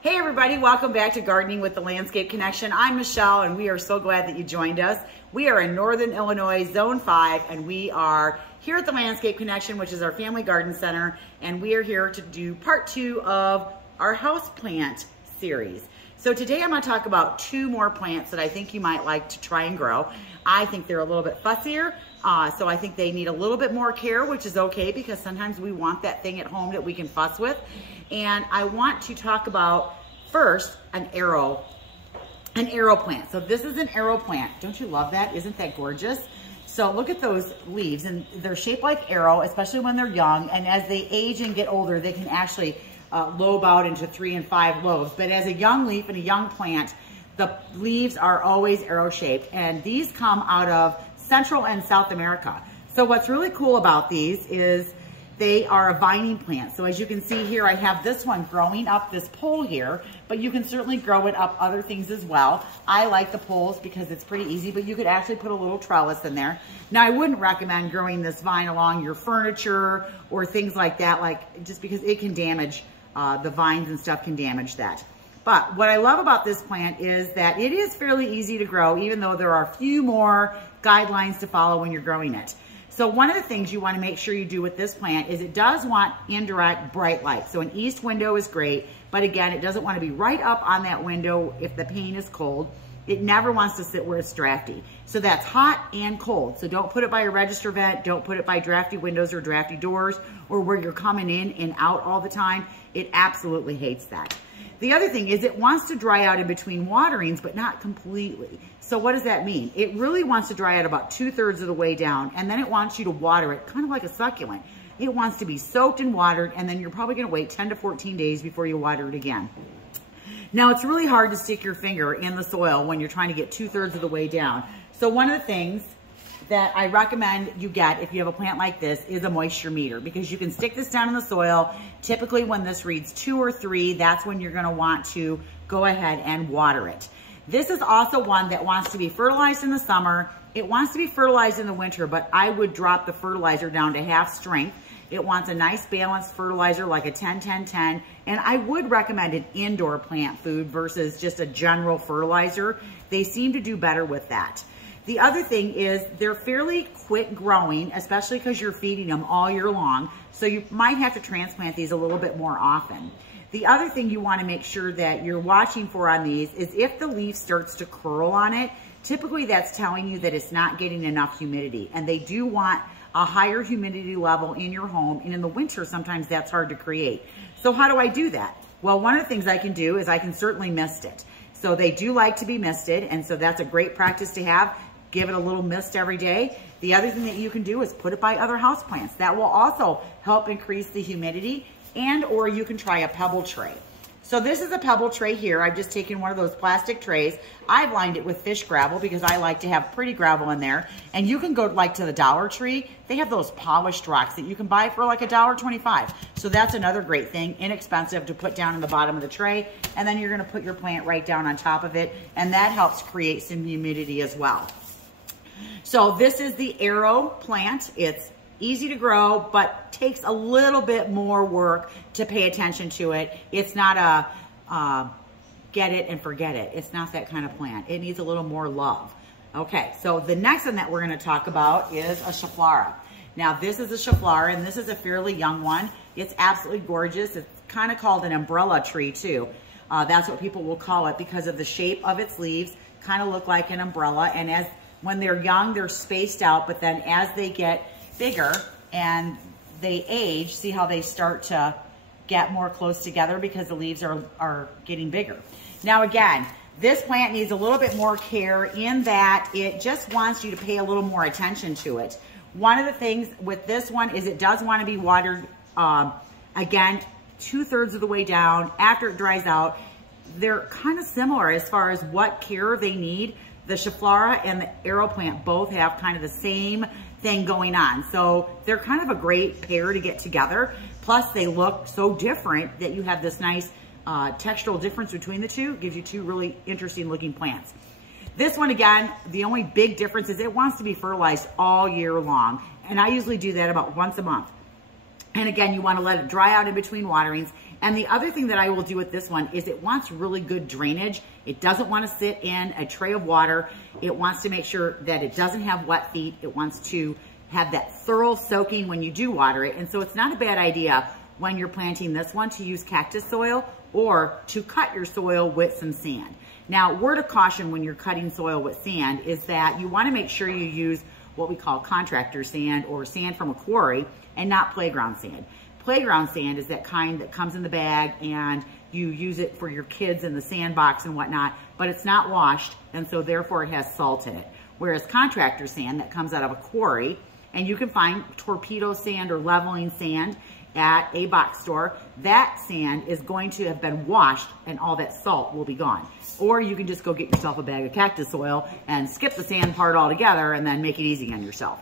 Hey everybody, welcome back to Gardening with the Landscape Connection. I'm Michelle and we are so glad that you joined us. We are in Northern Illinois, Zone 5, and we are here at the Landscape Connection, which is our family garden center, and we are here to do part 2 of our houseplant series. So today I'm going to talk about 2 more plants that I think you might like to try and grow. I think they're a little bit fussier, so I think they need a little bit more care, which is okay because sometimes we want that thing at home that we can fuss with. And I want to talk about first an arrow plant. So this is an arrow plant. Don't you love that? Isn't that gorgeous? So look at those leaves, and they're shaped like arrow, especially when they're young. And as they age and get older, they can actually lobe out into 3 and 5 lobes. But as a young leaf and a young plant, the leaves are always arrow shaped, and these come out of Central and South America. So what's really cool about these is they are a vining plant. So as you can see here, I have this one growing up this pole here, but you can certainly grow it up other things as well. I like the poles because it's pretty easy, but you could actually put a little trellis in there. Now, I wouldn't recommend growing this vine along your furniture or things like that, just because it can damage, the vines and stuff can damage that. But what I love about this plant is that it is fairly easy to grow, even though there are a few more guidelines to follow when you're growing it. So one of the things you want to make sure you do with this plant is it does want indirect bright light. So an east window is great, but again, it doesn't want to be right up on that window if the pane is cold. It never wants to sit where it's drafty. So that's hot and cold. So don't put it by a register vent. Don't put it by drafty windows or drafty doors or where you're coming in and out all the time. It absolutely hates that. The other thing is it wants to dry out in between waterings, but not completely. So what does that mean? It really wants to dry out about 2/3 of the way down, and then it wants you to water it, kind of like a succulent. It wants to be soaked and watered, and then you're probably gonna wait 10 to 14 days before you water it again. Now, it's really hard to stick your finger in the soil when you're trying to get 2/3 of the way down. So one of the things that I recommend you get if you have a plant like this is a moisture meter, because you can stick this down in the soil. Typically when this reads 2 or 3, that's when you're gonna want to go ahead and water it. This is also one that wants to be fertilized in the summer. It wants to be fertilized in the winter, but I would drop the fertilizer down to half strength. It wants a nice balanced fertilizer like a 10-10-10, and I would recommend an indoor plant food versus just a general fertilizer. They seem to do better with that. The other thing is they're fairly quick growing, especially because you're feeding them all year long. So you might have to transplant these a little bit more often. The other thing you want to make sure that you're watching for on these is if the leaf starts to curl on it, typically that's telling you that it's not getting enough humidity. And they do want a higher humidity level in your home. And in the winter, sometimes that's hard to create. So how do I do that? Well, one of the things I can do is I can certainly mist it. So they do like to be misted. And so that's a great practice to have. Give it a little mist every day. The other thing that you can do is put it by other houseplants. That will also help increase the humidity, and or you can try a pebble tray. So this is a pebble tray here. I've just taken one of those plastic trays. I've lined it with fish gravel because I like to have pretty gravel in there. And you can go like to the Dollar Tree. They have those polished rocks that you can buy for like $1.25. So that's another great thing, inexpensive to put down in the bottom of the tray. And then you're gonna put your plant right down on top of it. And that helps create some humidity as well. So this is the arrow plant. It's easy to grow, but takes a little bit more work to pay attention to it. It's not a get it and forget it. It's not that kind of plant. It needs a little more love. Okay, so the next one that we're gonna talk about is a Schefflera. Now this is a Schefflera, and this is a fairly young one. It's absolutely gorgeous. It's kind of called an umbrella tree too. That's what people will call it because of the shape of its leaves, kind of look like an umbrella. And when they're young, they're spaced out, but then as they get bigger and they age, see how they start to get more close together because the leaves are getting bigger. Now again, this plant needs a little bit more care in that it just wants you to pay a little more attention to it. One of the things with this one is it does want to be watered, again, 2/3 of the way down after it dries out. They're kind of similar as far as what care they need. The Schefflera and the arrow plant both have kind of the same thing going on. So they're kind of a great pair to get together. Plus they look so different that you have this nice textural difference between the two. It gives you 2 really interesting looking plants. This one, again, the only big difference is it wants to be fertilized all year long. And I usually do that about once a month. And again, you want to let it dry out in between waterings. And the other thing that I will do with this one is it wants really good drainage. It doesn't want to sit in a tray of water. It wants to make sure that it doesn't have wet feet. It wants to have that thorough soaking when you do water it. And so it's not a bad idea when you're planting this one to use cactus soil or to cut your soil with some sand. Now, word of caution when you're cutting soil with sand is that you want to make sure you use what we call contractor sand or sand from a quarry and not playground sand. Playground sand is that kind that comes in the bag and you use it for your kids in the sandbox and whatnot, but it's not washed, and so therefore it has salt in it. Whereas contractor sand that comes out of a quarry, and you can find torpedo sand or leveling sand at a box store, that sand is going to have been washed and all that salt will be gone. Or you can just go get yourself a bag of cactus soil and skip the sand part altogether and then make it easy on yourself.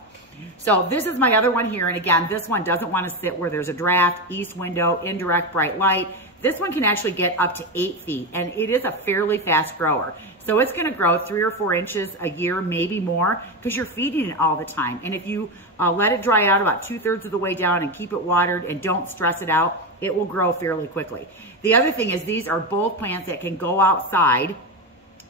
So this is my other one here. And again, this one doesn't want to sit where there's a draft, east window, indirect bright light. This one can actually get up to 8 feet and it is a fairly fast grower. So it's going to grow 3 or 4 inches a year, maybe more, because you're feeding it all the time. And if you let it dry out about 2/3 of the way down and keep it watered and don't stress it out, it will grow fairly quickly. The other thing is these are both plants that can go outside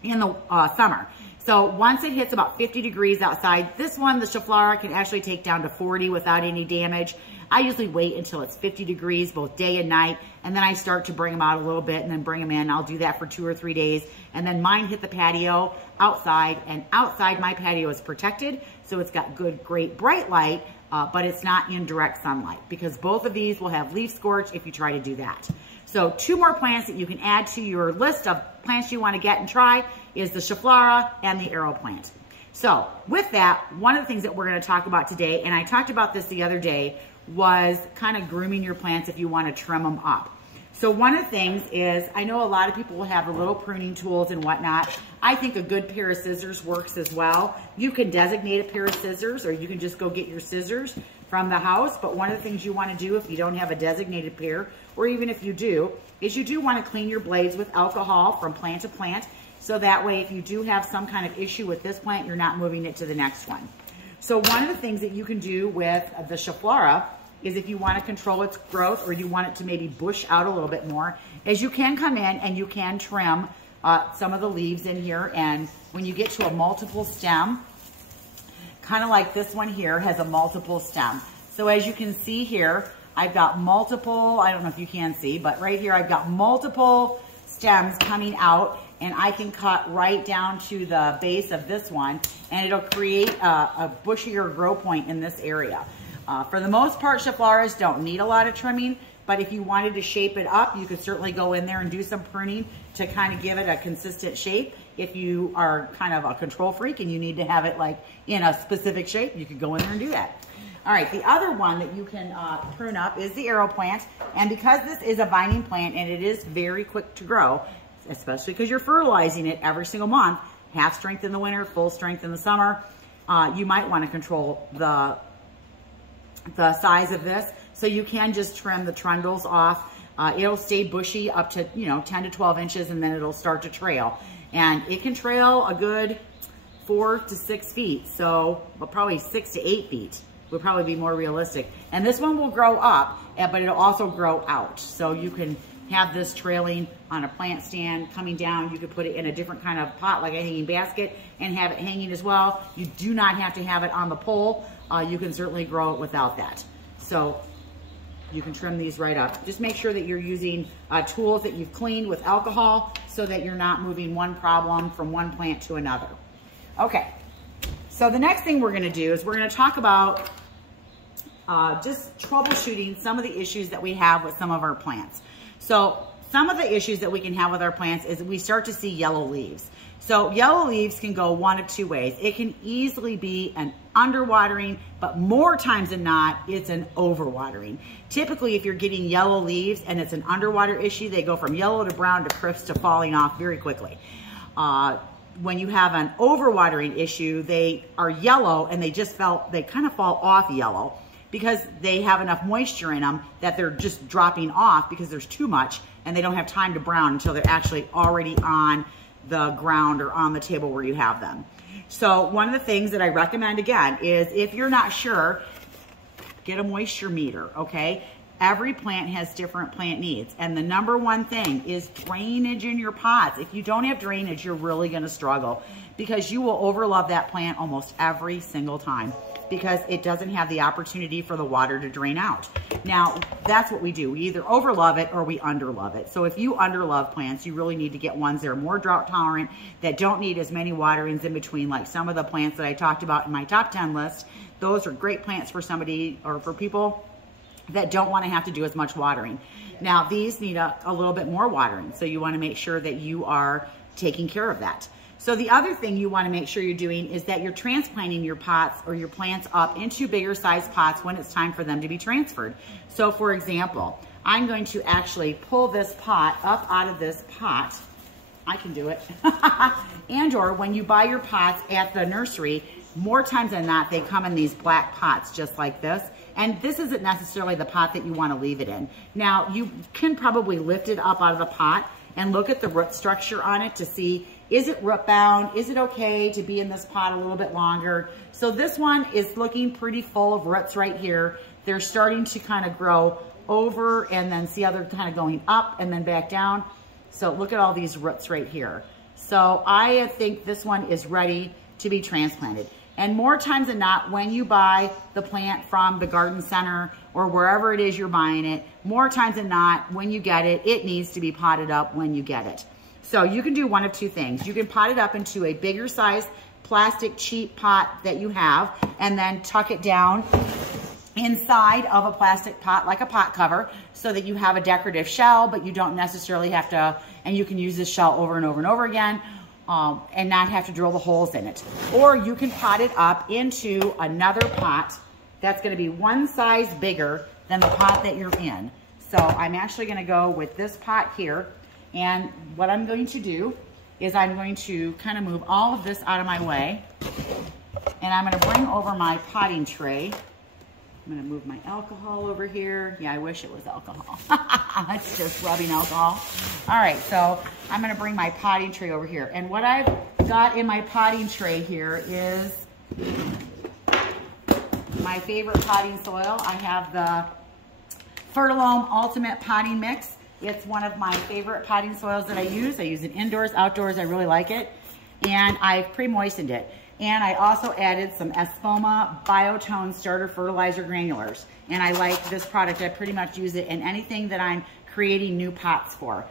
in the summer. So once it hits about 50 degrees outside, this one, the Houseplant, can actually take down to 40 without any damage. I usually wait until it's 50 degrees both day and night, and then I start to bring them out a little bit and then bring them in. I'll do that for 2 or 3 days, and then mine hit the patio outside, and outside my patio is protected, so it's got good, great bright light, but it's not in direct sunlight, because both of these will have leaf scorch if you try to do that. So 2 more plants that you can add to your list of plants you want to get and try is the Houseplant and the arrow plant. So with that, one of the things that we're going to talk about today, and I talked about this the other day, was kind of grooming your plants if you want to trim them up. So one of the things is, I know a lot of people will have the little pruning tools and whatnot. I think a good pair of scissors works as well. You can designate a pair of scissors, or you can just go get your scissors from the house. But one of the things you want to do if you don't have a designated pair, or even if you do, is you do want to clean your blades with alcohol from plant to plant. So that way, if you do have some kind of issue with this plant, you're not moving it to the next one. So one of the things that you can do with the Houseplant is if you want to control its growth, or you want it to maybe bush out a little bit more, is you can come in and you can trim some of the leaves in here. And when you get to a multiple stem, kind of like this one here has a multiple stem. So as you can see here, I've got multiple, I don't know if you can see, but right here I've got multiple stems coming out, and I can cut right down to the base of this one, and it'll create a bushier grow point in this area. For the most part, Houseplantas don't need a lot of trimming, but if you wanted to shape it up, you could certainly go in there and do some pruning to kind of give it a consistent shape. If you are kind of a control freak and you need to have it like in a specific shape, you could go in there and do that. All right, the other one that you can prune up is the arrow plant. And because this is a vining plant and it is very quick to grow, especially because you're fertilizing it every single month, half strength in the winter, full strength in the summer, you might want to control the size of this. So you can just trim the trundles off. It'll stay bushy up to 10 to 12 inches, and then it'll start to trail. And it can trail a good 4 to 6 feet. So probably 6 to 8 feet would probably be more realistic. And this one will grow up, but it'll also grow out. So you can have this trailing on a plant stand, coming down. You could put it in a different kind of pot, like a hanging basket, and have it hanging as well. You do not have to have it on the pole. You can certainly grow it without that. So you can trim these right up. Just make sure that you're using tools that you've cleaned with alcohol so that you're not moving one problem from one plant to another. Okay, so the next thing we're gonna do is we're gonna talk about just troubleshooting some of the issues that we have with some of our plants. So some of the issues that we can have with our plants is we start to see yellow leaves. So yellow leaves can go one of 2 ways. It can easily be an underwatering, but more times than not, it's an overwatering. Typically, if you're getting yellow leaves and it's an underwater issue, they go from yellow to brown to crisp to falling off very quickly. When you have an overwatering issue, they are yellow and they kind of fall off yellow because they have enough moisture in them that they're just dropping off because there's too much and they don't have time to brown until they're actually already on the ground or on the table where you have them. So one of the things that I recommend, again, is if you're not sure, get a moisture meter, okay? Every plant has different plant needs. And the number one thing is drainage in your pots. If you don't have drainage, you're really gonna struggle because you will overlove that plant almost every single time because it doesn't have the opportunity for the water to drain out. Now, that's what we do. We either overlove it or we underlove it. So if you underlove plants, you really need to get ones that are more drought tolerant, that don't need as many waterings in between, like some of the plants that I talked about in my top 10 list. Those are great plants for somebody or for people that don't want to have to do as much watering. Now, these need a little bit more watering, so you want to make sure that you are taking care of that. So the other thing you want to make sure you're doing is that you're transplanting your pots or your plants up into bigger size pots when it's time for them to be transferred. So for example, I'm going to actually pull this pot up out of this pot. I can do it. And or when you buy your pots at the nursery, more times than not, they come in these black pots just like this. And this isn't necessarily the pot that you want to leave it in. Now, you can probably lift it up out of the pot and look at the root structure on it to see, is it root bound? Is it okay to be in this pot a little bit longer? So this one is looking pretty full of roots right here. They're starting to kind of grow over and then see how they're kind of going up and then back down. So look at all these roots right here. So I think this one is ready to be transplanted. And more times than not, when you buy the plant from the garden center or wherever it is you're buying it, more times than not, when you get it, it needs to be potted up when you get it. So you can do one of two things. You can pot it up into a bigger size plastic cheap pot that you have and then tuck it down inside of a plastic pot like a pot cover so that you have a decorative shell, but you don't necessarily have to, and you can use this shell over and over and over again. And not have to drill the holes in it. Or you can pot it up into another pot that's gonna be one size bigger than the pot that you're in. So I'm actually gonna go with this pot here. And what I'm going to do is I'm going to kind of move all of this out of my way. And I'm gonna bring over my potting tray. I'm gonna move my alcohol over here. Yeah, I wish it was alcohol. It's just rubbing alcohol. All right, so I'm gonna bring my potting tray over here. And what I've got in my potting tray here is my favorite potting soil. I have the Fertilome Ultimate Potting Mix. It's one of my favorite potting soils that I use. I use it indoors, outdoors, I really like it. And I've pre-moistened it. And I also added some Espoma Biotone Starter Fertilizer Granulars. And I like this product. I pretty much use it in anything that I'm creating new pots for.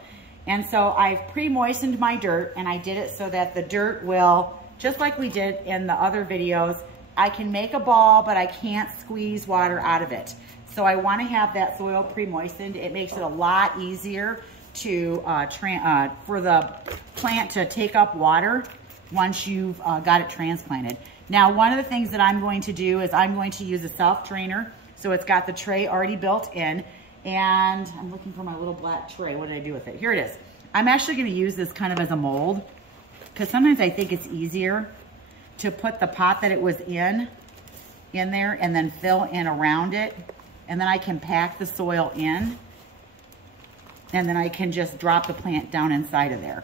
And so I've pre-moistened my dirt, and I did it so that the dirt will, just like we did in the other videos, I can make a ball, but I can't squeeze water out of it. So I want to have that soil pre-moistened. It makes it a lot easier to for the plant to take up water once you've got it transplanted. Now, one of the things that I'm going to do is I'm going to use a self-drainer. So it's got the tray already built in, and I'm looking for my little black tray. What did I do with it? Here it is. I'm actually gonna use this kind of as a mold because sometimes I think it's easier to put the pot that it was in there and then fill in around it. And then I can pack the soil in, and then I can just drop the plant down inside of there.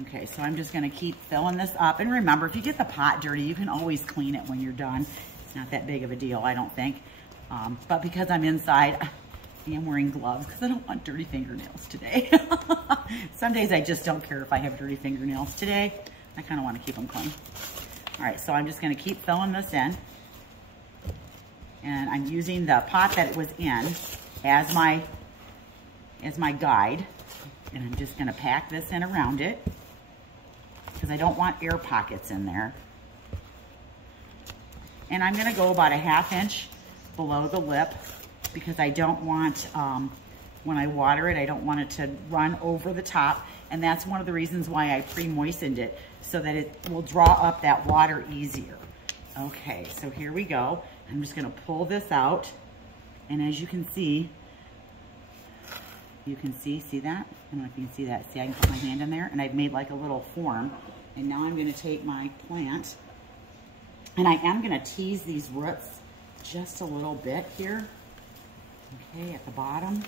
Okay, so I'm just gonna keep filling this up. And remember, if you get the pot dirty, you can always clean it when you're done. It's not that big of a deal, I don't think. But because I'm inside, I am wearing gloves because I don't want dirty fingernails today. Some days I just don't care if I have dirty fingernails. Today, I kind of want to keep them clean. All right, so I'm just gonna keep filling this in. And I'm using the pot that it was in as my guide. And I'm just gonna pack this in around it because I don't want air pockets in there. And I'm gonna go about a ½ inch below the lip because I don't want, when I water it, I don't want it to run over the top. And that's one of the reasons why I pre-moistened it, so that it will draw up that water easier. Okay, so here we go. I'm just gonna pull this out. And as you can see that? I don't know if you can see that. See, I can put my hand in there and I've made like a little form. And now I'm gonna take my plant and I am gonna tease these roots just a little bit here, okay, at the bottom,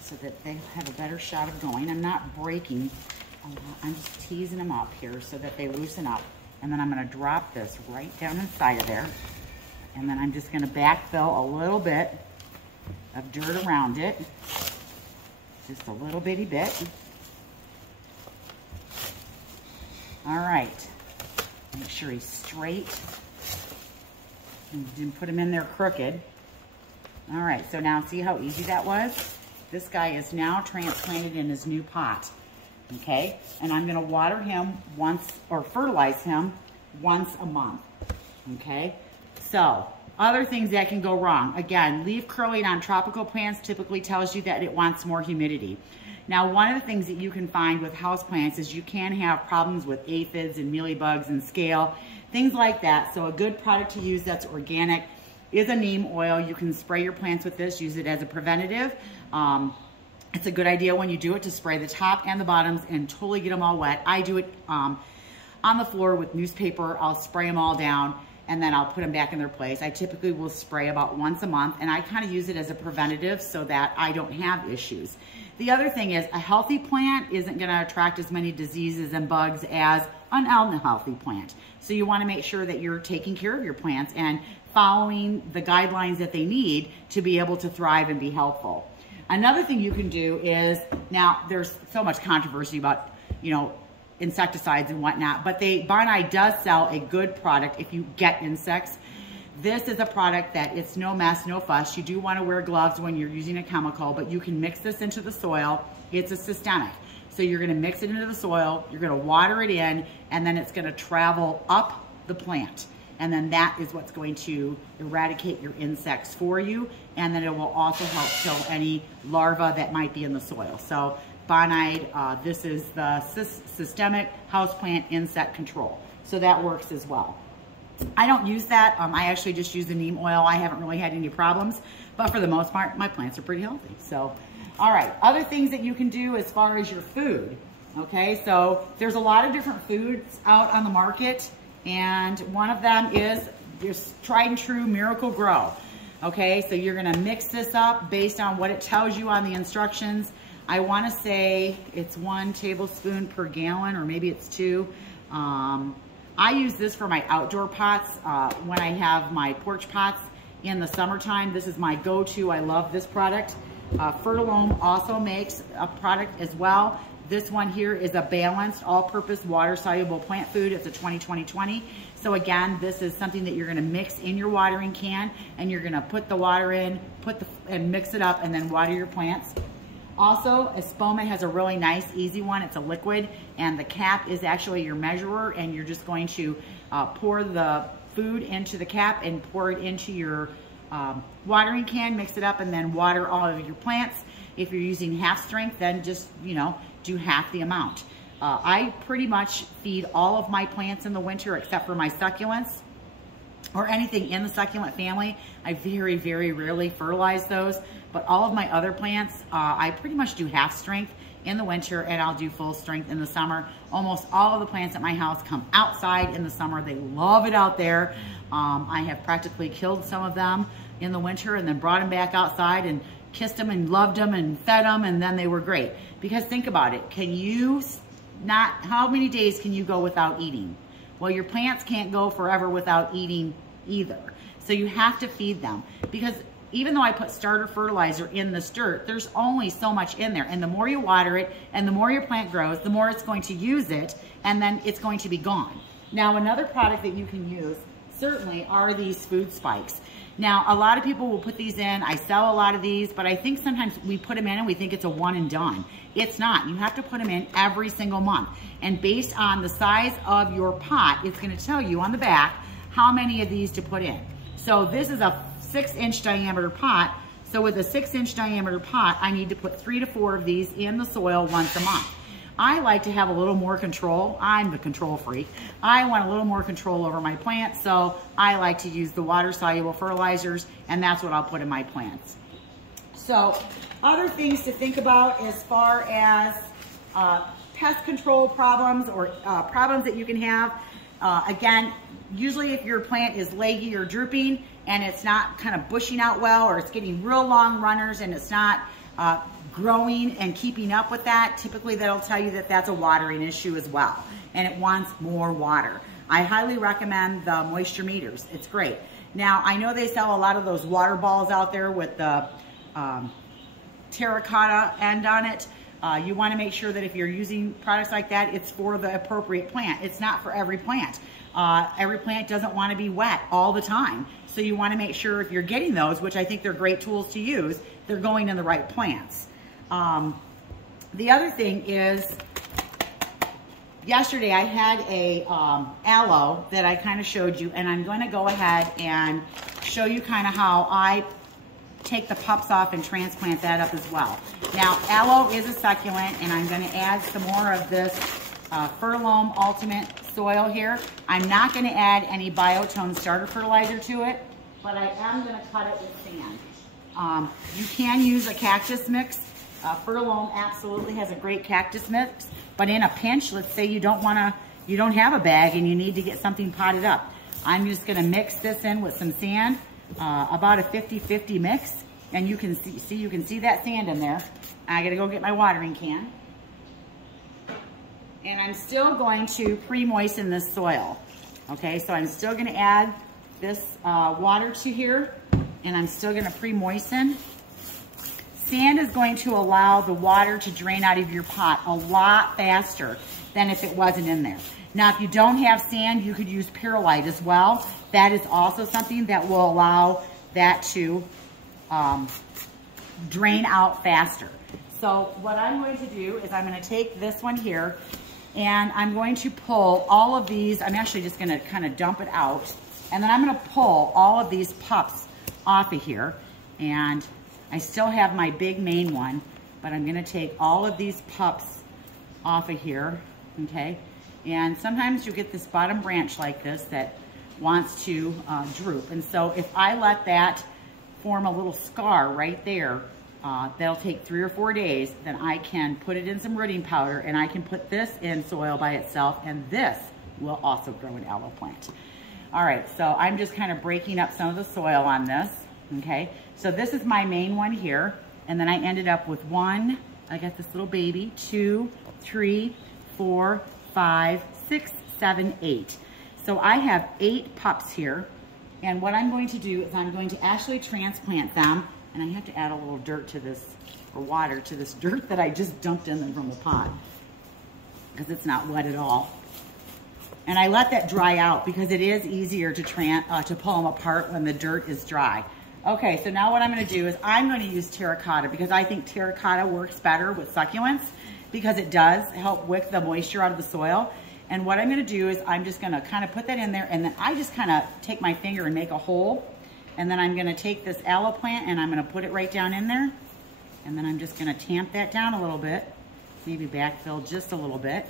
so that they have a better shot of going. I'm not breaking a lot. I'm just teasing them up here so that they loosen up. And then I'm gonna drop this right down inside of there. And then I'm just gonna backfill a little bit of dirt around it. Just a little bitty bit. All right, make sure he's straight. And didn't put him in there crooked. All right, so now see how easy that was? This guy is now transplanted in his new pot, okay? And I'm gonna water him once, or fertilize him once a month, okay? So, other things that can go wrong. Again, leaf curling on tropical plants typically tells you that it wants more humidity. Now, one of the things that you can find with houseplants is you can have problems with aphids and mealybugs and scale, things like that. So a good product to use that's organic is a neem oil. You can spray your plants with this, use it as a preventative. It's a good idea when you do it to spray the top and the bottoms and totally get them all wet. I do it on the floor with newspaper. I'll spray them all down and then I'll put them back in their place. I typically will spray about once a month, and I kind of use it as a preventative so that I don't have issues. The other thing is a healthy plant isn't gonna attract as many diseases and bugs as an unhealthy plant. So you wanna make sure that you're taking care of your plants and following the guidelines that they need to be able to thrive and be helpful. Another thing you can do is, now there's so much controversy about, insecticides and whatnot, but Bonide does sell a good product if you get insects. This is a product that it's no mess, no fuss. You do want to wear gloves when you're using a chemical, but you can mix this into the soil. It's a systemic. So you're going to mix it into the soil, you're going to water it in, and then it's going to travel up the plant. And then that is what's going to eradicate your insects for you. And then it will also help kill any larvae that might be in the soil. So Bonide, this is the systemic houseplant insect control. So that works as well. I don't use that. I actually just use the neem oil. I haven't really had any problems, but for the most part, my plants are pretty healthy. So, all right, other things that you can do as far as your food. Okay, so there's a lot of different foods out on the market, and one of them is this tried and true Miracle Grow. Okay, so you're gonna mix this up based on what it tells you on the instructions. I wanna say it's 1 tablespoon per gallon, or maybe it's 2. I use this for my outdoor pots when I have my porch pots in the summertime. This is my go-to. I love this product. Fertilome also makes a product as well. This one here is a balanced all-purpose water-soluble plant food. It's a 20-20-20. So again, this is something that you're gonna mix in your watering can, and you're gonna put the water in, and mix it up, and then water your plants. Also, Espoma has a really nice, easy one. It's a liquid, and the cap is actually your measurer, and you're just going to pour the food into the cap and pour it into your watering can, mix it up, and then water all of your plants. If you're using half strength, then just, do half the amount. I pretty much feed all of my plants in the winter except for my succulents or anything in the succulent family. I very, very rarely fertilize those, but all of my other plants, I pretty much do half strength in the winter, and I'll do full strength in the summer. Almost all of the plants at my house come outside in the summer. They love it out there. I have practically killed some of them in the winter and then brought them back outside and kissed them and loved them and fed them, and then they were great. Because think about it, how many days can you go without eating? Well, your plants can't go forever without eating either. So you have to feed them, because even though I put starter fertilizer in this dirt, there's only so much in there. And the more you water it and the more your plant grows, the more it's going to use it, and then it's going to be gone. Now, another product that you can use certainly are these food spikes. Now, a lot of people will put these in. I sell a lot of these, but I think sometimes we put them in and we think it's a one and done. It's not. You have to put them in every single month. And based on the size of your pot, it's going to tell you on the back how many of these to put in. So this is a 6-inch diameter pot. So with a 6-inch diameter pot, I need to put 3 to 4 of these in the soil once a month. I like to have a little more control. I'm the control freak. I want a little more control over my plants, so I like to use the water-soluble fertilizers, and that's what I'll put in my plants. So other things to think about as far as pest control problems or problems that you can have. Again, usually if your plant is leggy or drooping and it's not kind of bushing out well, or it's getting real long runners and it's not growing and keeping up with that, typically that'll tell you that that's a watering issue as well, and it wants more water. I highly recommend the moisture meters. It's great. Now, I know they sell a lot of those water balls out there with the terracotta end on it. You want to make sure that if you're using products like that, it's for the appropriate plant. It's not for every plant. Every plant doesn't want to be wet all the time. So you want to make sure if you're getting those, which I think they're great tools to use, they're going in the right plants. The other thing is, yesterday I had a aloe that I kind of showed you, and I'm going to go ahead and show you kind of how I take the pups off and transplant that up as well. Now, aloe is a succulent, and I'm going to add some more of this Furloam Ultimate soil here. I'm not going to add any Biotone starter fertilizer to it, but I am going to cut it with sand. You can use a cactus mix. Furloam absolutely has a great cactus mix, but in a pinch, let's say you don't have a bag and you need to get something potted up. I'm just going to mix this in with some sand. About a 50-50 mix, and you can see that sand in there. I gotta go get my watering can. And I'm still going to pre-moisten this soil. Okay, so I'm still gonna add this water to here, and I'm still gonna pre-moisten. Sand is going to allow the water to drain out of your pot a lot faster than if it wasn't in there. Now, if you don't have sand, you could use perlite as well. That is also something that will allow that to drain out faster. So what I'm going to do is I'm going to take this one here, and I'm going to pull all of these. I'm actually just going to kind of dump it out, and then I'm going to pull all of these pups off of here. And I still have my big main one, but I'm going to take all of these pups off of here, okay? And sometimes you get this bottom branch like this that wants to droop. And so if I let that form a little scar right there, that'll take 3 or 4 days, then I can put it in some rooting powder, and I can put this in soil by itself, and this will also grow an aloe plant. All right, so I'm just kind of breaking up some of the soil on this, okay? So this is my main one here, and then I ended up with 1, I got this little baby, 2, 3, 4, 5, 6, 7, 8. So I have 8 pups here, and what I'm going to do is I'm going to actually transplant them, and I have to add a little dirt to this, or water to this dirt that I just dumped in them from the pot, because it's not wet at all. And I let that dry out because it is easier to pull them apart when the dirt is dry. Okay, so now what I'm going to do is I'm going to use terracotta, because I think terracotta works better with succulents, because it does help wick the moisture out of the soil. And what I'm going to do is I'm just going to kind of put that in there, and then I just kind of take my finger and make a hole, and then I'm going to take this aloe plant and I'm going to put it right down in there, and then I'm just going to tamp that down a little bit, maybe backfill just a little bit.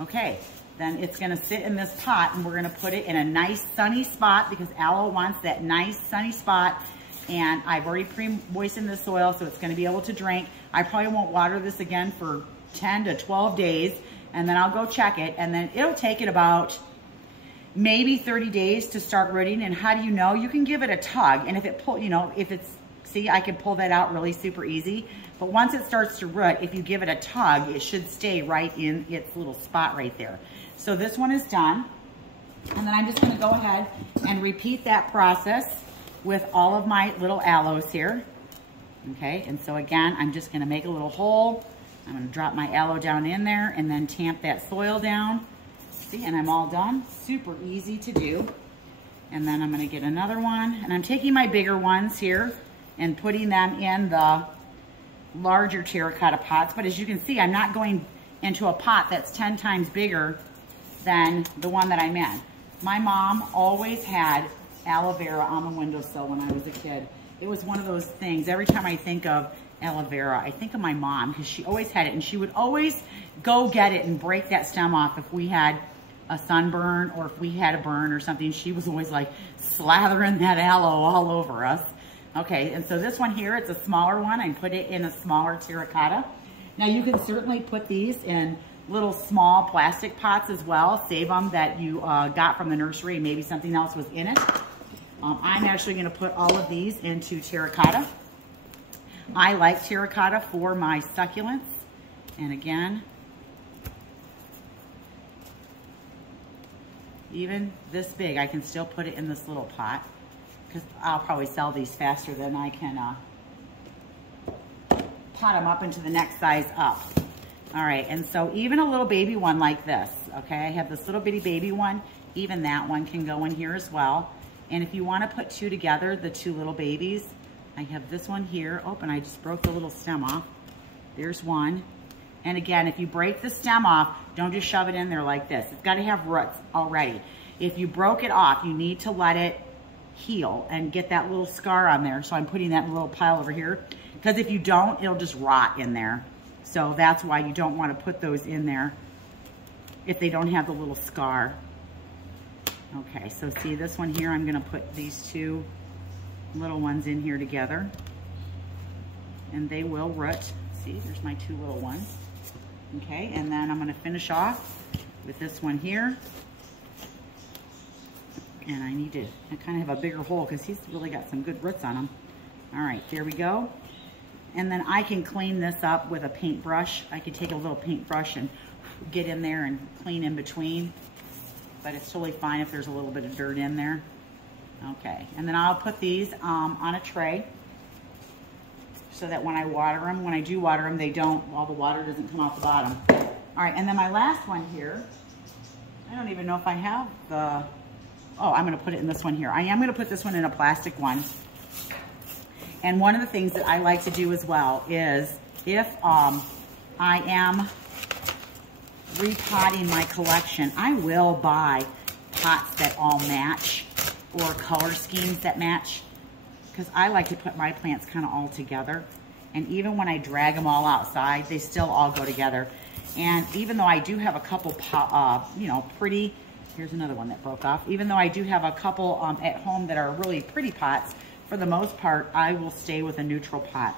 Okay, then it's going to sit in this pot, and we're going to put it in a nice sunny spot, because aloe wants that nice sunny spot. And I've already pre-moistened the soil, so it's going to be able to drink. I probably won't water this again for 10 to 12 days, and then I'll go check it, and then it'll take it about maybe 30 days to start rooting. And how do you know? You can give it a tug, and if it pull, if it's, see, I can pull that out really super easy. But once it starts to root, if you give it a tug, it should stay right in its little spot right there. So this one is done, and then I'm just going to go ahead and repeat that process with all of my little aloes here. Okay, and so again, I'm just going to make a little hole. I'm going to drop my aloe down in there and then tamp that soil down. See, and I'm all done. Super easy to do. And then I'm going to get another one, and I'm taking my bigger ones here and putting them in the larger terracotta pots. But as you can see, I'm not going into a pot that's 10 times bigger than the one that I'm in. My mom always had aloe vera on the windowsill when I was a kid. It was one of those things. Every time I think of aloe vera, I think of my mom, because she always had it, and she would always go get it and break that stem off if we had a sunburn or if we had a burn or something. She was always like slathering that aloe all over us. Okay, and so this one here, it's a smaller one. I put it in a smaller terracotta. Now you can certainly put these in little small plastic pots as well. Save them that you got from the nursery. Maybe something else was in it. I'm actually going to put all of these into terracotta. I like terracotta for my succulents. And again, even this big, I can still put it in this little pot. because I'll probably sell these faster than I can pot them up into the next size up. All right, and so even a little baby one like this, okay? I have this little bitty baby one. Even that one can go in here as well. And if you want to put two together, the two little babies, I have this one here. Oh, and I just broke the little stem off. There's one. And again, if you break the stem off, don't just shove it in there like this. It's got to have roots already. If you broke it off, you need to let it heal and get that little scar on there. So I'm putting that in a little pile over here, because if you don't, it'll just rot in there. So that's why you don't want to put those in there if they don't have the little scar. Okay, so see this one here, I'm gonna put these two little ones in here together, and they will root. See, there's my two little ones. Okay, and then I'm gonna finish off with this one here. And I need to kind of have a bigger hole because he's really got some good roots on him. All right, there we go. And then I can clean this up with a paintbrush. I could take a little paintbrush and get in there and clean in between. But it's totally fine if there's a little bit of dirt in there. Okay, and then I'll put these on a tray so that when I water them, when I do water them, they don't, all the water doesn't come off the bottom. All right, and then my last one here, I don't even know if I have the, oh, I'm gonna put it in this one here. I am gonna put this one in a plastic one. And one of the things that I like to do as well is if I am repotting my collection, I will buy pots that all match or color schemes that match, because I like to put my plants kind of all together. And even when I drag them all outside, they still all go together. And even though I do have a couple, you know, pretty, here's another one that broke off. Even though I do have a couple at home that are really pretty pots, for the most part, I will stay with a neutral pot.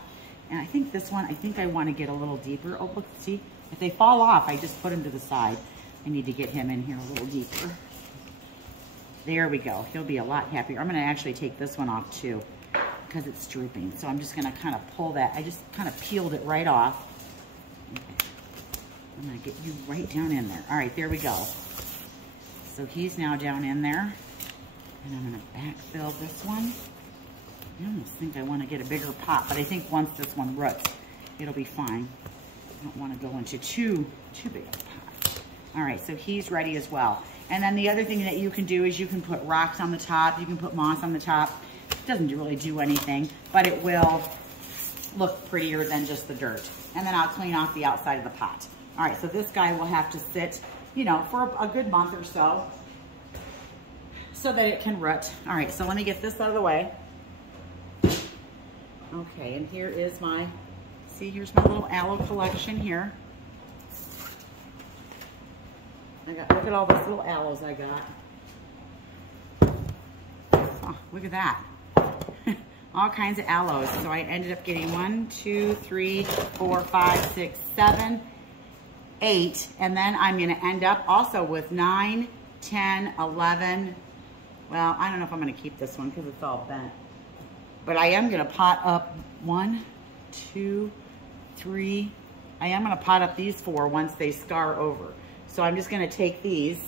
And I think this one, I think I want to get a little deeper. Oh, look, see, if they fall off, I just put them to the side. I need to get him in here a little deeper. There we go. He'll be a lot happier. I'm going to actually take this one off too, because it's drooping. So I'm just going to kind of pull that. I just kind of peeled it right off. Okay. I'm going to get you right down in there. All right, there we go. So he's now down in there. And I'm going to backfill this one. I almost think I want to get a bigger pot, but I think once this one roots, it'll be fine. I don't want to go into too big of a pot. All right, so he's ready as well. And then the other thing that you can do is you can put rocks on the top, you can put moss on the top. It doesn't really do anything, but it will look prettier than just the dirt. And then I'll clean off the outside of the pot. All right, so this guy will have to sit, you know, for a good month or so that it can root. All right, so let me get this out of the way. Okay, and here is my, see, here's my little aloe collection here. Look at all those little aloes I got. Oh, look at that. All kinds of aloes. So I ended up getting 1, 2, 3, 4, 5, 6, 7, 8. And then I'm gonna end up also with 9, 10, 11. Well, I don't know if I'm gonna keep this one because it's all bent. But I am gonna pot up 1, 2, 3. I am gonna pot up these 4 once they scar over. So I'm just gonna take these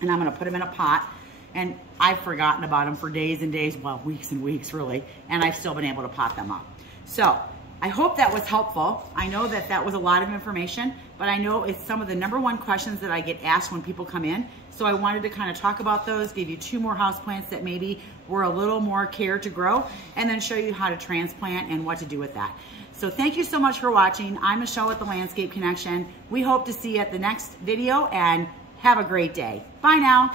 and I'm gonna put them in a pot. And I've forgotten about them for days and days, well, weeks and weeks really, and I've still been able to pot them up. So I hope that was helpful. I know that that was a lot of information, but I know it's some of the #1 questions that I get asked when people come in. So I wanted to kind of talk about those, give you 2 more houseplants that maybe were a little more care to grow, and then show you how to transplant and what to do with that. So thank you so much for watching. I'm Michelle with the Landscape Connection. We hope to see you at the next video, and have a great day. Bye now.